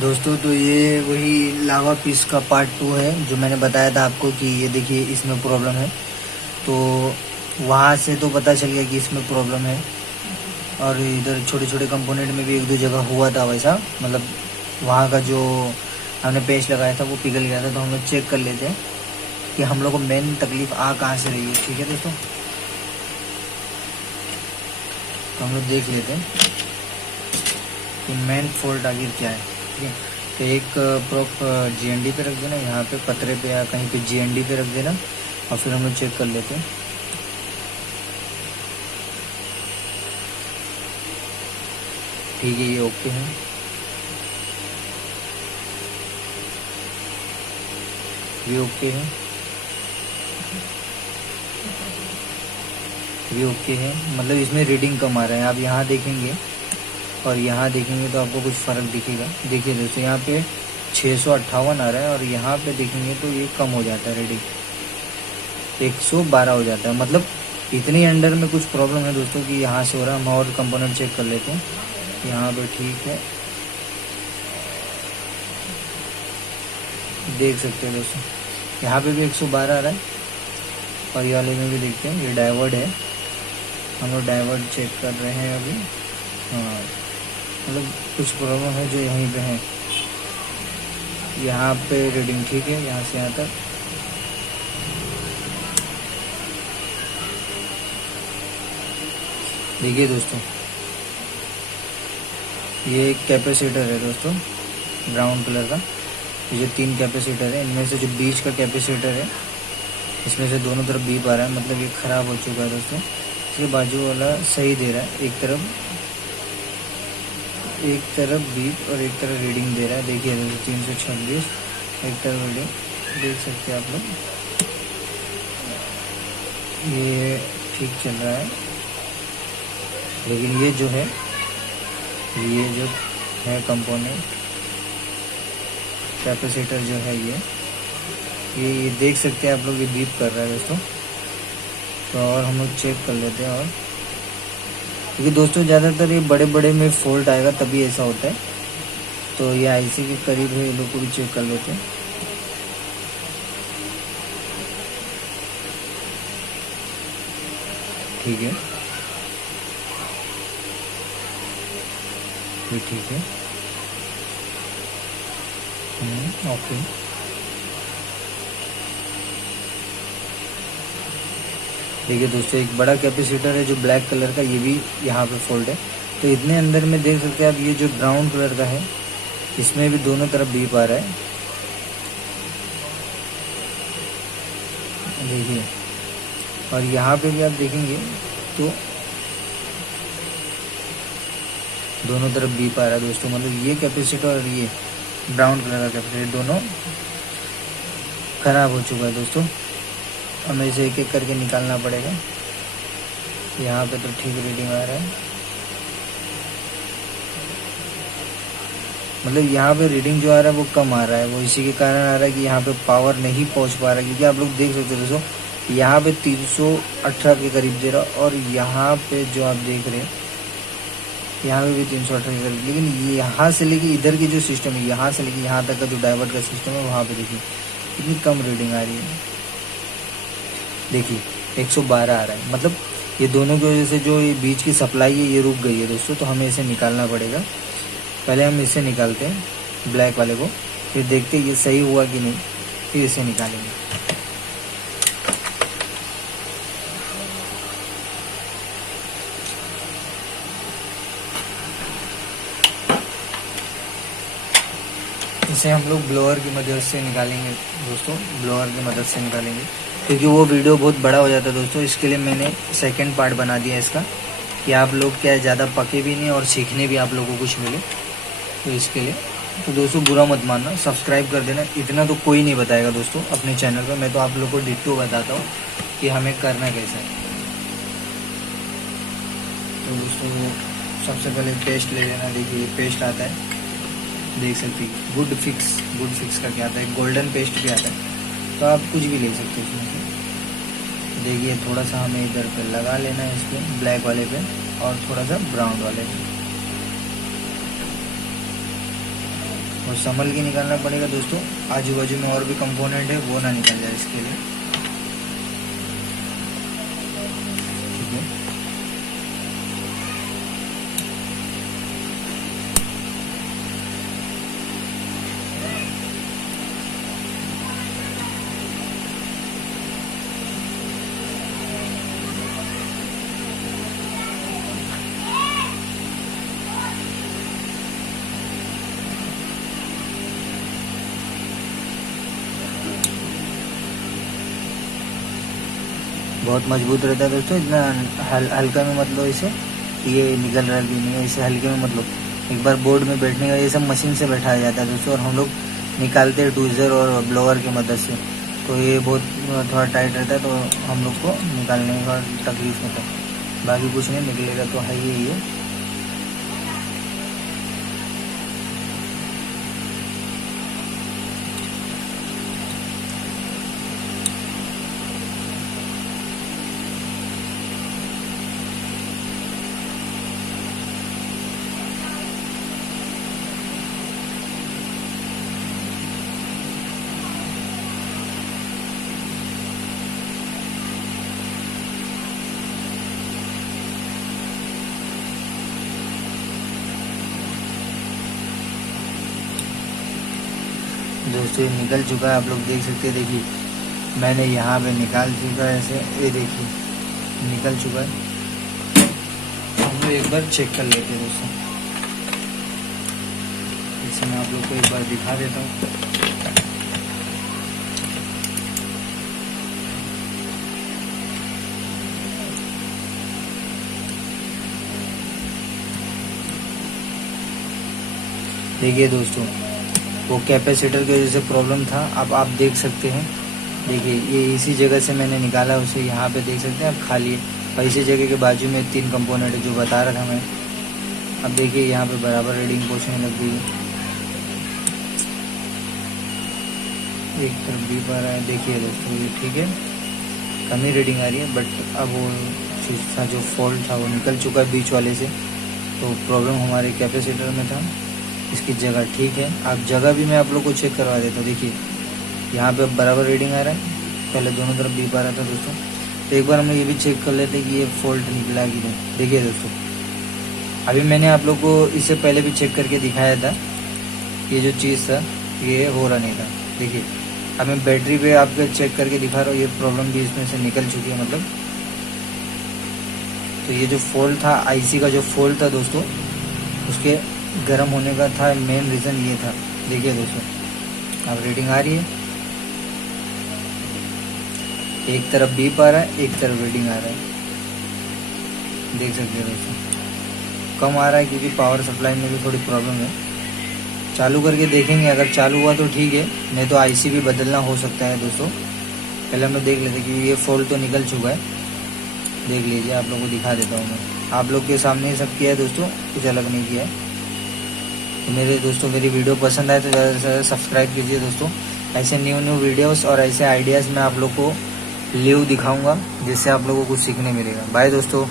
दोस्तों तो ये वही लावा पीस का पार्ट 2 है जो मैंने बताया था आपको कि ये देखिए इसमें प्रॉब्लम है। तो वहाँ से तो पता चल गया कि इसमें प्रॉब्लम है, और इधर छोटे छोटे कंपोनेंट में भी एक दो जगह हुआ था वैसा, मतलब वहाँ का जो हमने पेस्ट लगाया था वो पिघल गया था। तो हम लोग चेक कर लेते हैं कि हम लोग को मेन तकलीफ आ कहाँ से रही है। ठीक है दोस्तों, तो हम लोग देख लेते हैं कि मेन फॉल्ट आखिर क्या है। ठीक है, तो एक प्रोप GND पे रख देना, यहाँ पे पतरे पे या कहीं पे GND पे रख देना, और फिर हम लोग चेक कर लेते हैं। ठीक है, ये ओके है। ये ओके है, ये ओके है, मतलब इसमें रीडिंग कम आ रहा है। आप यहाँ देखेंगे और यहाँ देखेंगे तो आपको कुछ फ़र्क दिखेगा। देखिए दोस्तों, यहाँ पे 658 आ रहा है, और यहाँ पे देखेंगे तो ये कम हो जाता है, रीडिंग 112 हो जाता है। मतलब इतनी अंडर में कुछ प्रॉब्लम है दोस्तों कि यहाँ से हो रहा है। हम और कंपोनेंट चेक कर लेते हैं। यहाँ पे ठीक है, देख सकते हैं दोस्तों, यहाँ पे भी 112 आ रहा है, और ये वाले में भी देखते हैं। ये डाइवर्ट है, हम लोग डाइवर्ट चेक कर रहे हैं अभी। हाँ, मतलब कुछ प्रॉब्लम है जो यहीं पे है। यहाँ पे रीडिंग ठीक है, यहाँ से यहाँ तक। देखिए दोस्तों, ये एक कैपेसिटर है दोस्तों, ब्राउन कलर का। ये जो 3 कैपेसिटर है, इनमें से जो बीच का कैपेसिटर है, इसमें से दोनों तरफ बीप आ रहा है, मतलब ये ख़राब हो चुका है दोस्तों। इसके बाजू वाला सही दे रहा है, एक तरफ बीप और एक तरफ रीडिंग दे रहा है। देखिए दोस्तों, 326 एक तरफ रीडिंग देख सकते हैं आप लोग। ये ठीक चल रहा है, लेकिन ये जो है कंपोनेंट कैपेसिटर जो है, ये देख सकते हैं आप लोग, ये बीप कर रहा है दोस्तों। तो और हम लोग चेक कर लेते हैं। और क्योंकि दोस्तों ज़्यादातर ये बड़े बड़े में फॉल्ट आएगा तभी ऐसा होता है। तो ये IC के करीब है, ये लोग को भी चेक कर लेते हैं। ठीक है, ये ठीक है, ओके। देखिए दोस्तों, एक बड़ा कैपेसिटर है जो ब्लैक कलर का, ये भी यहाँ पे फॉल्ट है। तो इतने अंदर में देख सकते हैं आप, ये जो ब्राउन कलर का है, इसमें भी दोनों तरफ बीप आ रहा है। देखिए, और यहाँ पे भी आप देखेंगे तो दोनों तरफ बीप आ रहा है दोस्तों। मतलब ये कैपेसिटर और ये ब्राउन कलर का कैपेसिटर दोनों खराब हो चुका है दोस्तों। हमें इसे एक एक करके निकालना पड़ेगा। यहाँ पे तो ठीक रीडिंग आ रहा है, मतलब यहाँ पे रीडिंग जो आ रहा है वो कम आ रहा है। वो इसी के कारण आ रहा है कि यहाँ पे पावर नहीं पहुँच पा रहा है। क्योंकि आप लोग देख सकते हो दोस्तों, यहाँ पे 318 के करीब दे रहा, और यहाँ पे जो आप देख रहे हैं, यहाँ पे भी 318 के करीब। लेकिन यहाँ से लेके इधर की जो सिस्टम है, यहाँ से लेके यहाँ तक का जो डाइवर्ट का सिस्टम है, वहाँ पे देखिए कितनी कम रीडिंग आ रही है। देखिए 112 आ रहा है। मतलब ये दोनों की वजह से जो ये बीच की सप्लाई है ये रुक गई है दोस्तों। तो हमें इसे निकालना पड़ेगा। पहले हम इसे निकालते हैं, ब्लैक वाले को, फिर देखते हैं ये सही हुआ कि नहीं, फिर इसे निकालेंगे। इसे हम लोग ब्लोअर की मदद से निकालेंगे दोस्तों, ब्लोअर की मदद से निकालेंगे, क्योंकि वो वीडियो बहुत बड़ा हो जाता है दोस्तों। इसके लिए मैंने सेकंड पार्ट बना दिया इसका, कि आप लोग क्या ज़्यादा पके भी नहीं और सीखने भी आप लोगों को कुछ मिले। तो इसके लिए तो दोस्तों बुरा मत मानना, सब्सक्राइब कर देना। इतना तो कोई नहीं बताएगा दोस्तों अपने चैनल पर। मैं तो आप लोग को डिट्टो बताता हूँ कि हमें करना कैसा है। तो दोस्तों सबसे पहले पेस्ट ले लेना। देखिए ये पेस्ट आता है, देख सकते हैं, गुड फिक्स का क्या आता है, गोल्डन पेस्ट भी आता है। तो आप कुछ भी ले सकते हैं इसमें से। देखिए थोड़ा सा हमें इधर पे लगा लेना है, इस पर ब्लैक वाले पे, और थोड़ा सा ब्राउन वाले पे। वो संभल के निकालना पड़ेगा दोस्तों, आजू बाजू में और भी कंपोनेंट है वो ना निकल जाए इसके लिए, ठीक है। बहुत मजबूत रहता है दोस्तों, इतना हल्का में मत लो इसे कि ये निकल रहा भी नहीं है, इसे हल्के में मत लो। एक बार बोर्ड में बैठने का ये सब मशीन से बैठाया जाता है दोस्तों, और हम लोग निकालते हैं ट्वीज़र और ब्लोअर की मदद से, तो ये बहुत थोड़ा टाइट रहता है, तो हम लोग को निकालने का तकलीफ होता है। बाकी कुछ नहीं निकलेगा तो है ही ये। दोस्तों ये निकल चुका है, आप लोग देख सकते हैं। देखिए मैंने यहाँ पे निकाल चुका है ऐसे, ये देखिए निकल चुका है। हम लोग एक बार चेक कर लेते हैं दोस्तों, इसे मैं आप लोग को एक बार दिखा देता हूँ। देखिए दोस्तों, वो कैपेसिटर की वजह से प्रॉब्लम था, अब आप देख सकते हैं। देखिए ये इसी जगह से मैंने निकाला उसे, यहाँ पे देख सकते हैं आप खाली है, और इसी जगह के बाजू में 3 कंपोनेंट है जो बता रहा था मैं। अब देखिए यहाँ पे बराबर रीडिंग पहुँचने लग गई है, एक तरफ भी पा रहा है। देखिए दोस्तों ये ठीक है, कम ही रीडिंग आ रही है, बट अब वो चीज़ था जो फॉल्ट था वो निकल चुका है बीच वाले से, तो प्रॉब्लम हमारे कैपेसिटर में था। इसकी जगह ठीक है, आप जगह भी मैं आप लोग को चेक करवा देता हूँ। देखिए यहाँ पे बराबर रीडिंग आ रहा है, पहले दोनों तरफ बीप आ रहा था दोस्तों। तो एक बार हम ये भी चेक कर लेते कि ये फॉल्ट निकला कि नहीं। देखिए दोस्तों, अभी मैंने आप लोग को इससे पहले भी चेक करके दिखाया था, ये जो चीज़ था ये हो रहा नहीं था। देखिए अब मैं बैटरी पे आपको चेक करके दिखा रहा हूँ, ये प्रॉब्लम भी इसमें से निकल चुकी है मतलब। तो ये जो फॉल्ट था, आईसी का जो फॉल्ट था दोस्तों, उसके गर्म होने का था, मेन रीज़न ये था। देखिए दोस्तों अब रीडिंग आ रही है, एक तरफ बीप आ रहा है, एक तरफ रीडिंग आ रहा है, देख सकते हैं दोस्तों। कम आ रहा है क्योंकि पावर सप्लाई में भी थोड़ी प्रॉब्लम है। चालू करके देखेंगे, अगर चालू हुआ तो ठीक है, नहीं तो आईसी भी बदलना हो सकता है दोस्तों। पहले हम लोग देख लेते कि ये फॉल्ट तो निकल चुका है, देख लीजिए, आप लोगों को दिखा देता हूँ मैं। आप लोग के सामने सब किया है दोस्तों, कुछ अलग नहीं किया है। तो मेरे दोस्तों मेरी वीडियो पसंद आए तो ज़्यादा से ज़्यादा सब्सक्राइब कीजिए दोस्तों। ऐसे न्यू वीडियोस और ऐसे आइडियाज़ मैं आप लोग को लिव दिखाऊंगा, जिससे आप लोगों को कुछ सीखने मिलेगा। बाय दोस्तों।